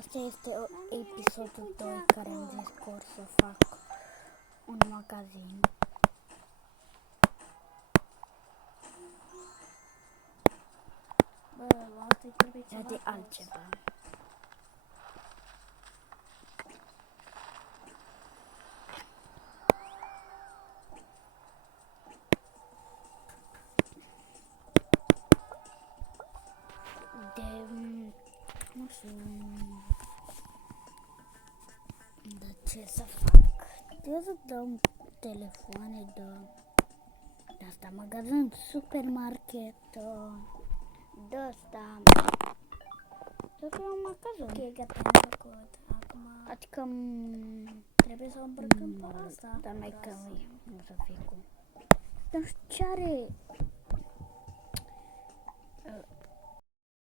Asta este episodul 2 care am zis că o să fac un magazin. Bă, la asta îi trebuie ceva De frumos. altceva. Nu știu de ce să fac. Eu să dau telefoane de asta, magazin, supermarket, de asta. Să fiu un magazin. Ok, gata, am făcut. Acum Adică trebuie să o îmbrăcăm pe asta. dar mai că nu să fie cu. Nu știu ce are.